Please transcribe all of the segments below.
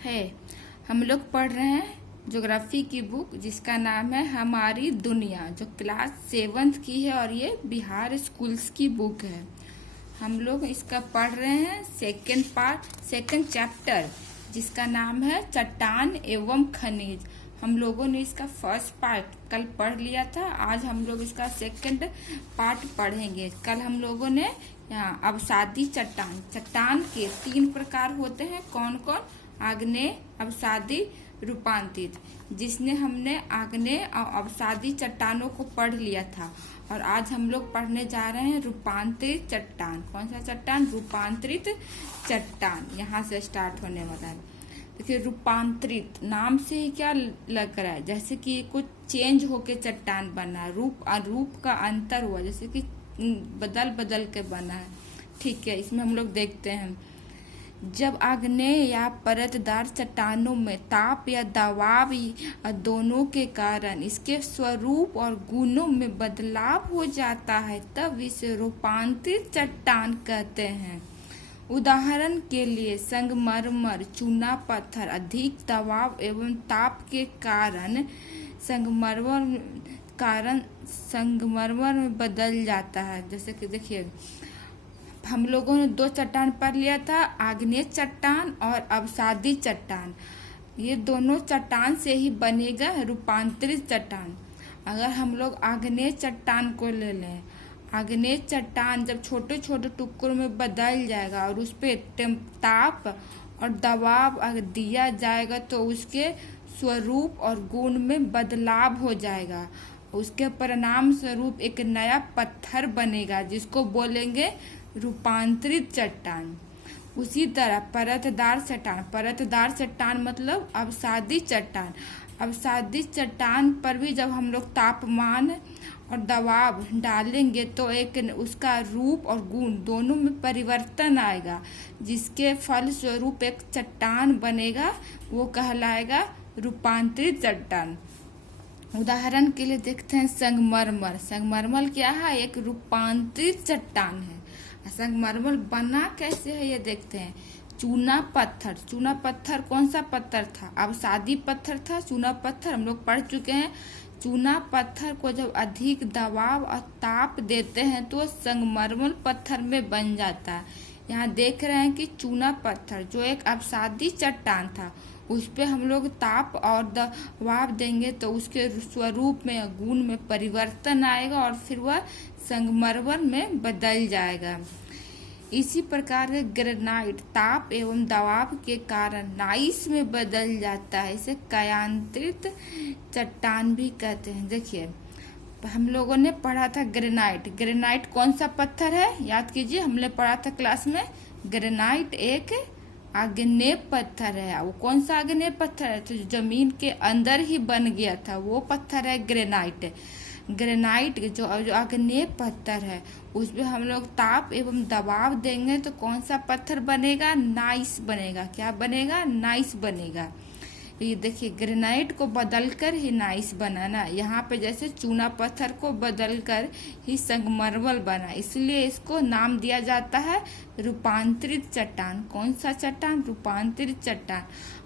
है। हम लोग पढ़ रहे हैं ज्योग्राफी की बुक जिसका नाम है हमारी दुनिया, जो क्लास 7th की है और ये बिहार स्कूल्स की बुक है। हम लोग इसका पढ़ रहे हैं सेकंड चैप्टर जिसका नाम है चट्टान एवं खनिज। हम लोगों ने इसका फर्स्ट पार्ट कल पढ़ लिया था, आज हम लोग इसका सेकंड पार्ट पढ़ेंगे। कल हम लोगों ने यहाँ अवसादी चट्टान के 3 प्रकार होते हैं। कौन कौन? आग्नेय, अवसादी, रूपांतरित। जिसने हमने आग्नेय और अवसादी चट्टानों को पढ़ लिया था, और आज हम लोग पढ़ने जा रहे हैं रूपांतरित चट्टान। कौन सा चट्टान? रूपांतरित चट्टान। यहाँ से स्टार्ट होने वाला है। देखिए, रूपांतरित नाम से ही क्या लग रहा है, जैसे कि कुछ चेंज होके चट्टान बना, रूप का अंतर हुआ, जैसे कि बदल के बना है। ठीक है, इसमें हम लोग देखते हैं, जब आग्नेय या परतदार चट्टानों में ताप या दबाव दोनों के कारण इसके स्वरूप और गुणों में बदलाव हो जाता है, तब इसे रूपांतरित चट्टान कहते हैं। उदाहरण के लिए संगमरमर, चूना पत्थर अधिक दबाव एवं ताप के कारण संगमरमर में बदल जाता है। जैसे कि देखिए, हम लोगों ने 2 चट्टान पढ़ लिया था, आग्नेय चट्टान और अवसादी चट्टान। ये दोनों चट्टान से ही बनेगा रूपांतरित चट्टान। अगर हम लोग आग्नेय चट्टान को ले लें, आग्नेय चट्टान जब छोटे छोटे टुकड़ों में बदल जाएगा और उस पर ताप और दबाव अगर दिया जाएगा तो उसके स्वरूप और गुण में बदलाव हो जाएगा। उसके परिणाम स्वरूप एक नया पत्थर बनेगा जिसको बोलेंगे रूपांतरित चट्टान। उसी तरह परतदार चट्टान मतलब अवसादी चट्टान। अवसादी चट्टान पर भी जब हम लोग तापमान और दबाव डालेंगे तो एक उसका रूप और गुण दोनों में परिवर्तन आएगा, जिसके फल स्वरूप एक चट्टान बनेगा, वो कहलाएगा रूपांतरित चट्टान। उदाहरण के लिए देखते हैं संगमरमर। संगमरमर क्या है? एक रूपांतरित चट्टान है। संगमरमर बना कैसे है ये देखते हैं। चूना पत्थर कौन सा पत्थर था? अवसादी पत्थर था चूना पत्थर, हम लोग पढ़ चुके हैं। चूना पत्थर को जब अधिक दबाव और ताप देते हैं तो संगमरमर पत्थर में बन जाता है। यहाँ देख रहे हैं कि चूना पत्थर जो एक अवसादी चट्टान था, उस पे हम लोग ताप और दबाव देंगे तो उसके स्वरूप में गुण में परिवर्तन आएगा और फिर वह संगमरमर में बदल जाएगा। इसी प्रकार के ग्रेनाइट ताप एवं दबाव के कारण नाइस में बदल जाता है। इसे कायांतरित चट्टान भी कहते हैं। देखिए, हम लोगों ने पढ़ा था ग्रेनाइट कौन सा पत्थर है? याद कीजिए, हमने पढ़ा था क्लास में। ग्रेनाइट एक आग्नेय पत्थर है। वो कौन सा आग्नेय पत्थर है? तो जमीन के अंदर ही बन गया था, वो पत्थर है ग्रेनाइट जो आग्नेय पत्थर है, उसमें हम लोग ताप एवं दबाव देंगे तो कौन सा पत्थर बनेगा? नाइस बनेगा। क्या बनेगा? नाइस बनेगा। ये देखिए, ग्रेनाइट को बदलकर ही नाइस बना ना। यहाँ पे जैसे चूना पत्थर को बदलकर ही संगमरमर बना, इसलिए इसको नाम दिया जाता है रूपांतरित चट्टान। कौन सा चट्टान? रूपांतरित चट्टान।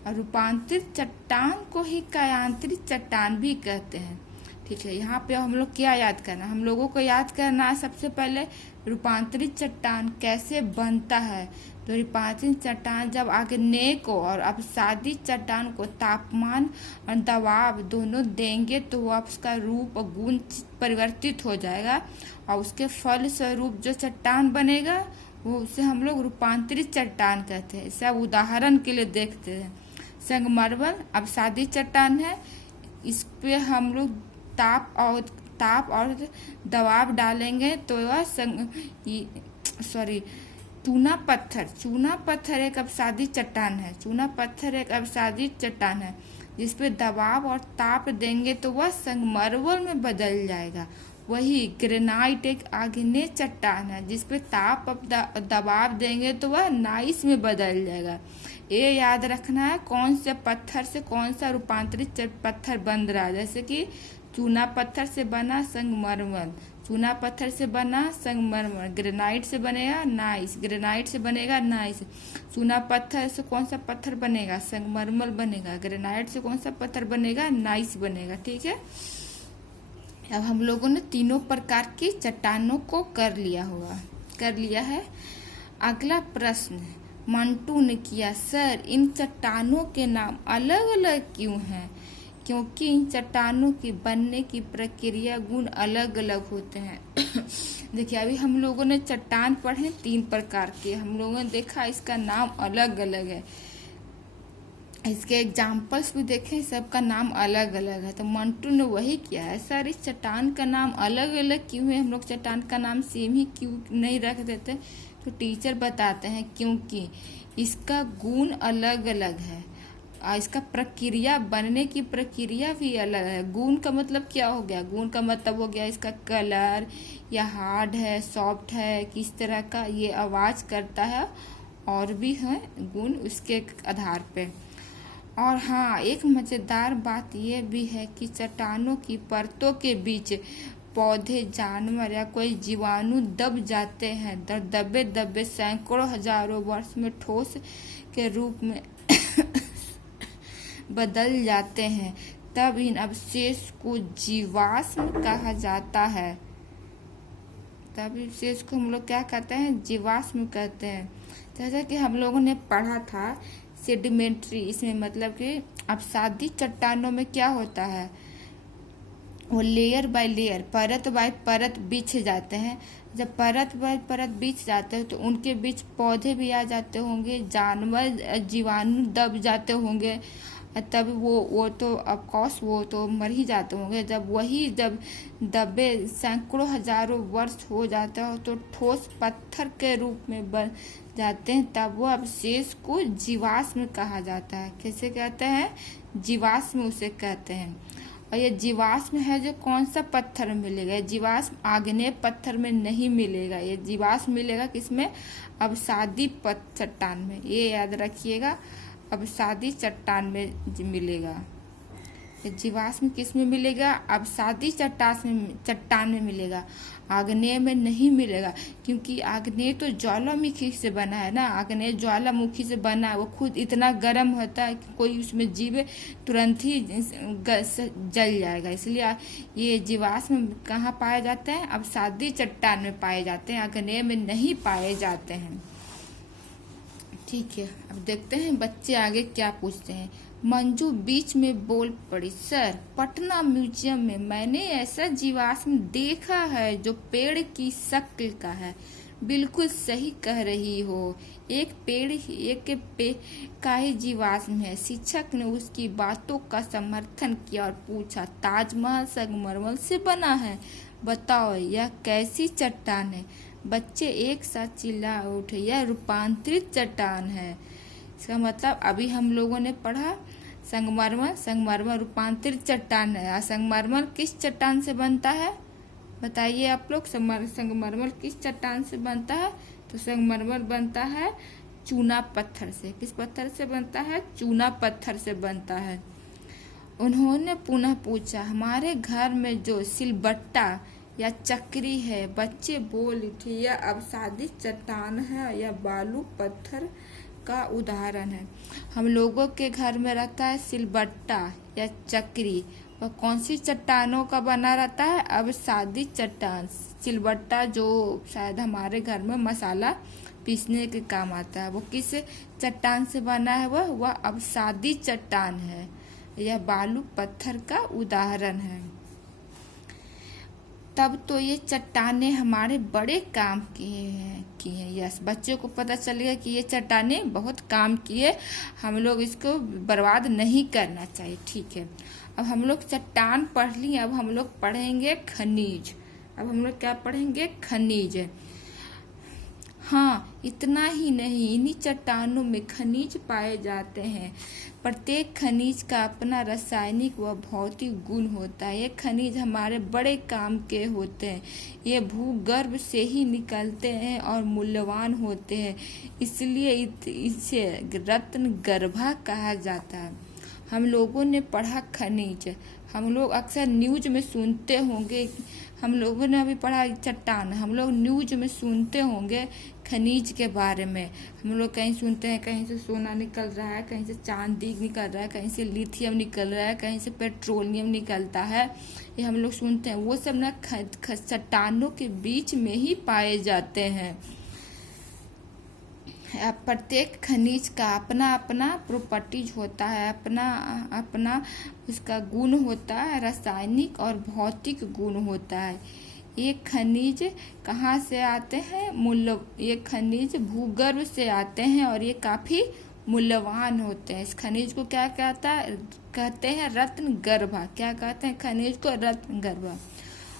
और रूपांतरित चट्टान को ही कायांतरित चट्टान भी कहते हैं। ठीक है, यहाँ पे हम लोग क्या याद करना? हम लोगों को याद करना है सबसे पहले रूपांतरित चट्टान कैसे बनता है। तो रूपांतरित चट्टान जब आग्नेय को और अवसादी चट्टान को तापमान और दबाव दोनों देंगे तो वह उसका रूप और गुण परिवर्तित हो जाएगा, और उसके फल स्वरूप जो चट्टान बनेगा वो उसे हम लोग रूपांतरित चट्टान कहते हैं। इसे अब उदाहरण के लिए देखते हैं। संगमरमर अवसादी चट्टान है, इस पे हम लोग ताप और दबाव डालेंगे तो वह चूना पत्थर एक अवसादी चट्टान है। जिसपे दबाव और ताप देंगे तो वह संगमरमर में बदल जाएगा। वही ग्रेनाइट एक आग्नेय चट्टान है, जिसपे ताप दबाव देंगे तो वह नाइस में बदल जाएगा। ये याद रखना है कौन से पत्थर से कौन सा रूपांतरित पत्थर बन रहा है। जैसे कि चूना पत्थर से बना संगमरमर, चूना पत्थर से बना संगमरमर, ग्रेनाइट से बनेगा नाइस, ग्रेनाइट से बनेगा नाइस। चूना पत्थर से कौन सा पत्थर बनेगा? संगमरमर बनेगा। ग्रेनाइट से कौन सा पत्थर बनेगा? नाइस बनेगा। ठीक है, अब हम लोगों ने तीनों प्रकार की चट्टानों को कर लिया है। अगला प्रश्न मंटू ने किया, सर इन चट्टानों के नाम अलग अलग क्यों हैं? क्योंकि इन चट्टानों की बनने की प्रक्रिया गुण अलग अलग होते हैं। देखिए, अभी हम लोगों ने चट्टान पढ़े 3 प्रकार के, हम लोगों ने देखा इसका नाम अलग अलग है। इसके एग्जाम्पल्स भी देखें, सबका नाम अलग अलग है। तो मंटू ने वही किया है, सर इस चट्टान का नाम अलग अलग क्यों है? हम लोग चट्टान का नाम सेम ही क्यों नहीं रख देते? तो टीचर बताते हैं क्योंकि इसका गुण अलग अलग है, इसका प्रक्रिया, बनने की प्रक्रिया भी अलग है। गुण का मतलब क्या हो गया? गुण का मतलब हो गया इसका कलर, या हार्ड है, सॉफ्ट है, किस तरह का ये आवाज करता है, और भी है गुण उसके आधार पे। और हाँ, एक मजेदार बात यह भी है कि चट्टानों की परतों के बीच पौधे, जानवर या कोई जीवाणु दब जाते हैं। दबे दबे सैकड़ों हजारों वर्ष में ठोस के रूप में बदल जाते हैं। तब इन अवशेष को जीवाश्म कहा जाता है। तब अवशेष को हम लोग क्या कहते हैं? जीवाश्म कहते हैं। जैसा कि हम लोगों ने पढ़ा था सेडिमेंट्री, इसमें मतलब कि अपसादी चट्टानों में क्या होता है? वो लेयर बाय लेयर, परत बाय परत बिछ जाते हैं। जब परत बाय परत बिछ जाते हैं तो उनके बीच पौधे भी आ जाते होंगे, जानवर, जीवाणु दब जाते होंगे। तब वो तो ऑफकोर्स वो तो मर ही जाते होंगे। जब दबे सैकड़ों हजारों वर्ष हो जाता हो तो ठोस पत्थर के रूप में बन जाते हैं। तब वो अवशेष को जीवाश्म कहा जाता है। कैसे कहते हैं? जीवाश्म उसे कहते हैं। और ये जीवाश्म है जो कौन सा पत्थर में मिलेगा? जीवाश्म आग्नेय पत्थर में नहीं मिलेगा, ये जीवाश्म मिलेगा किसमें? अवसादी चट्टान में। ये याद रखिएगा, अवसादी चट्टान में मिलेगा। जीवाश्म किस में मिलेगा? अवसादी चट्टान में मिलेगा, आग्नेय में नहीं मिलेगा। क्योंकि आग्नेय तो ज्वालामुखी से बना है ना, आग्नेय ज्वालामुखी से बना है। वो खुद इतना गर्म होता है कि कोई उसमें जीवे तुरंत ही जल जाएगा। इसलिए ये जीवाश्म कहाँ पाए जाते हैं? अवसादी चट्टान में पाए जाते हैं, आग्नेय में नहीं पाए जाते हैं। ठीक है, अब देखते हैं बच्चे आगे क्या पूछते हैं। मंजू बीच में बोल पड़ी, सर पटना म्यूजियम में मैंने ऐसा जीवाश्म देखा है जो पेड़ की शक्ल का है। बिल्कुल सही कह रही हो, एक पेड़ का ही जीवाश्म है। शिक्षक ने उसकी बातों का समर्थन किया और पूछा, ताजमहल संगमरमर से बना है? बताओ यह कैसी चट्टान है? बच्चे एक साथ चिल्ला उठे, यह रूपांतरित चट्टान है। इसका मतलब अभी हम लोगों ने पढ़ा संगमरमर रूपांतरित चट्टान है। संगमरमर किस चट्टान से बनता है? बताइए आप लोग, संगमरमर किस चट्टान से बनता है? तो संगमरमर बनता है चूना पत्थर से। किस पत्थर से बनता है? चूना पत्थर से बनता है। उन्होंने पुनः पूछा, हमारे घर में जो सिलबट्टा या चक्री है? बच्चे बोल उठे, यह अवसादी चट्टान है, यह बालू पत्थर का उदाहरण है। हम लोगों के घर में रहता है सिलबट्टा या चक्री, और कौन सी चट्टानों का बना रहता है? अवसादी चट्टान। सिलबट्टा जो शायद हमारे घर में मसाला पीसने के काम आता है, वो किस चट्टान से बना है? वह अवसादी चट्टान है। यह बालू पत्थर का उदाहरण है। तब तो ये चट्टानें हमारे बड़े काम की हैं। यस, बच्चों को पता चल गया कि ये चट्टानें बहुत काम की है, हम लोग इसको बर्बाद नहीं करना चाहिए। ठीक है, अब हम लोग चट्टान पढ़ लिए, अब हम लोग पढ़ेंगे खनिज। अब हम लोग क्या पढ़ेंगे? खनिज। हाँ, इतना ही नहीं, इन्हीं चट्टानों में खनिज पाए जाते हैं। प्रत्येक खनिज का अपना रासायनिक व भौतिक गुण होता है। ये खनिज हमारे बड़े काम के होते हैं। ये भूगर्भ से ही निकलते हैं और मूल्यवान होते हैं, इसलिए इसे रत्न गर्भा कहा जाता है। हम लोगों ने पढ़ा खनिज। हम लोग अक्सर न्यूज में सुनते होंगे, हम लोगों ने अभी पढ़ा चट्टान। हम लोग न्यूज में सुनते होंगे खनिज के बारे में। हम लोग कहीं सुनते हैं कहीं से सोना निकल रहा है, कहीं से चांदी निकल रहा है, कहीं से लिथियम निकल रहा है, कहीं से पेट्रोलियम निकलता है, ये हम लोग सुनते हैं। वो सब ना चट्टानों के बीच में ही पाए जाते हैं। प्रत्येक खनिज का अपना अपना प्रॉपर्टीज होता है, अपना अपना उसका गुण होता है, रासायनिक और भौतिक गुण होता है। ये खनिज कहाँ से आते हैं? ये खनिज भूगर्भ से आते हैं और ये काफी मूल्यवान होते हैं। इस खनिज को क्या कहते हैं? रत्न गर्भा। क्या कहते हैं खनिज को? रत्न गर्भा।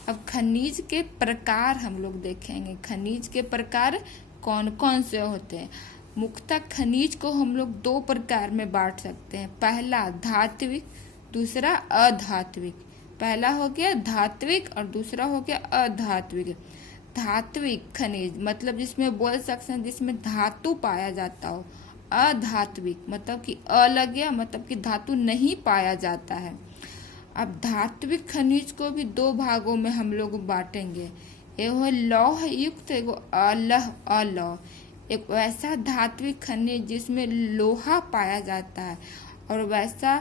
अब खनिज के प्रकार हम लोग देखेंगे। खनिज के प्रकार कौन कौन से होते हैं? मुख्यतः खनिज को हम लोग 2 प्रकार में बांट सकते हैं। पहला धात्विक, दूसरा अधात्विक। पहला हो गया धात्विक और दूसरा हो गया अधात्विक। धात्विक खनिज मतलब जिसमें बोल सकते हैं जिसमें धातु पाया जाता हो। अधात्विक मतलब कि अ लग गया, मतलब कि धातु नहीं पाया जाता है। अब धात्विक खनिज को भी 2 भागों में हम लोग बांटेंगे। एगो लौह युक्त, एगो अलौह। एक वैसा धात्विक खनिज जिसमें लोहा पाया जाता है और वैसा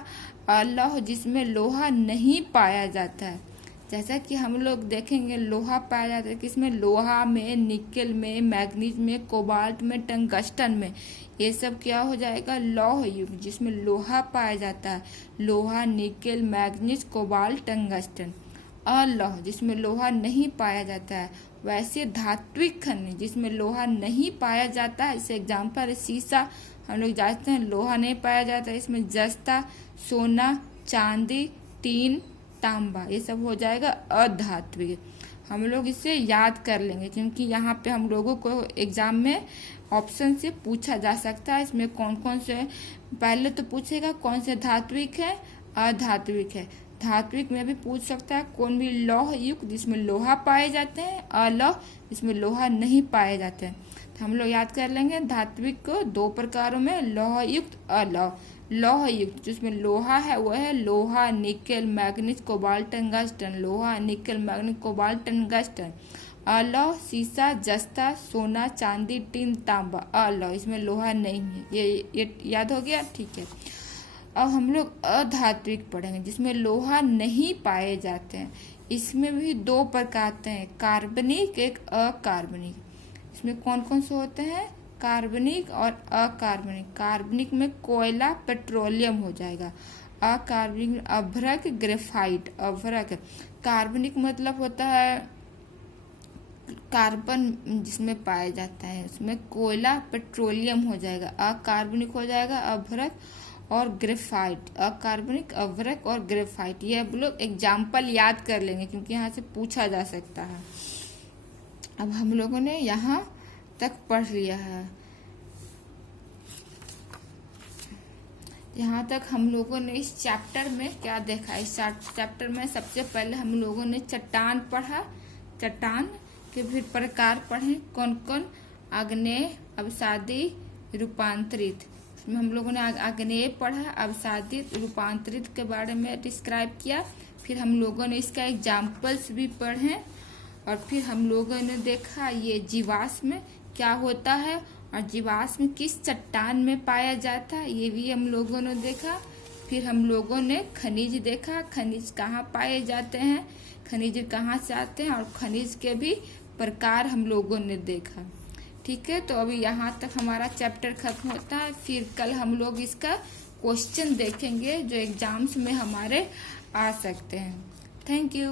अलौह जिसमें लोहा नहीं पाया जाता है। जैसा कि हम लोग देखेंगे लोहा पाया जाता है किसमें? लोहा में, निकेल में, मैग्नीज में, कोबाल्ट में, टंगस्टन में। ये सब क्या हो जाएगा? लौह युक्त, जिसमें लोहा पाया जाता है। लोहा, निकेल, मैग्नीज, कोबाल्ट, टंगस्टन। अलौह जिसमें लोहा नहीं पाया जाता है। वैसे धात्विक खनिज जिसमें लोहा नहीं पाया जाता है, जैसे एग्जाम्पल है शीशा। हम लोग जानते हैं लोहा नहीं पाया जाता है। इसमें जस्ता, सोना, चांदी, टीन, तांबा, ये सब हो जाएगा अधात्विक। हम लोग इसे याद कर लेंगे क्योंकि यहाँ पे हम लोगों को एग्जाम में ऑप्शन से पूछा जा सकता है। इसमें कौन कौन से, पहले तो पूछेगा कौन से धात्विक है, अधात्विक है। धात्विक में भी पूछ सकता है कौन भी लौह युक्त जिसमें लोहा पाए जाते हैं, अलौह जिसमें लोहा नहीं पाए जाते हैं। तो हम लोग याद कर लेंगे धात्विक को 2 प्रकारों में, लौह युक्त, अलौह। लौह युक्त जिसमें लोहा है वह है लोहा, निकेल, मैग्नीज, कोबाल्ट, टंगस्टन। लोहा, निकेल, मैग्नीज, कोबाल्ट, टंगस्टन। अलौह शीशा, जस्ता, सोना, चांदी, टीन, तांबा। अलौह इसमें लोहा नहीं है। ये याद हो गया? ठीक है। अब हम लोग अधात्विक पढ़ेंगे जिसमें लोहा नहीं पाए जाते हैं। इसमें भी 2 प्रकार आते हैं, कार्बनिक, एक अकार्बनिक। इसमें कौन कौन से होते हैं? कार्बनिक और अकार्बनिक। कार्बनिक में कोयला, पेट्रोलियम हो जाएगा। अकार्बनिक अभ्रक, ग्रेफाइट। अभ्रक कार्बनिक मतलब होता है कार्बन जिसमें पाया जाता है, उसमें कोयला, पेट्रोलियम हो जाएगा। अकार्बनिक हो जाएगा अभ्रक और ग्रेफाइट। अकार्बनिक, अभ्रक और ग्रेफाइट। ये आप लोग एग्जाम्पल याद कर लेंगे क्योंकि यहाँ से पूछा जा सकता है। अब हम लोगों ने यहाँ तक पढ़ लिया है। यहाँ तक हम लोगों ने इस चैप्टर में क्या देखा? इस चैप्टर में सबसे पहले हम लोगों ने चट्टान पढ़ा। चट्टान के फिर प्रकार पढ़े कौन कौन? आग्नेय, अवसादी, रूपांतरित। इसमें हम लोगों ने आग्नेय पढ़ा, अवसादित, रूपांतरित के बारे में डिस्क्राइब किया। फिर हम लोगों ने इसका एग्जाम्पल्स भी पढ़े और फिर हम लोगों ने देखा ये जीवाश्म क्या होता है और जीवाश्म किस चट्टान में पाया जाता है, ये भी हम लोगों ने देखा। फिर हम लोगों ने खनिज देखा, खनिज कहाँ पाए जाते हैं, खनिज कहाँ से आते हैं और खनिज के भी प्रकार हम लोगों ने देखा। ठीक है, तो अभी यहाँ तक हमारा चैप्टर खत्म होता है। फिर कल हम लोग इसका क्वेश्चन देखेंगे जो एग्जाम्स में हमारे आ सकते हैं। Thank you.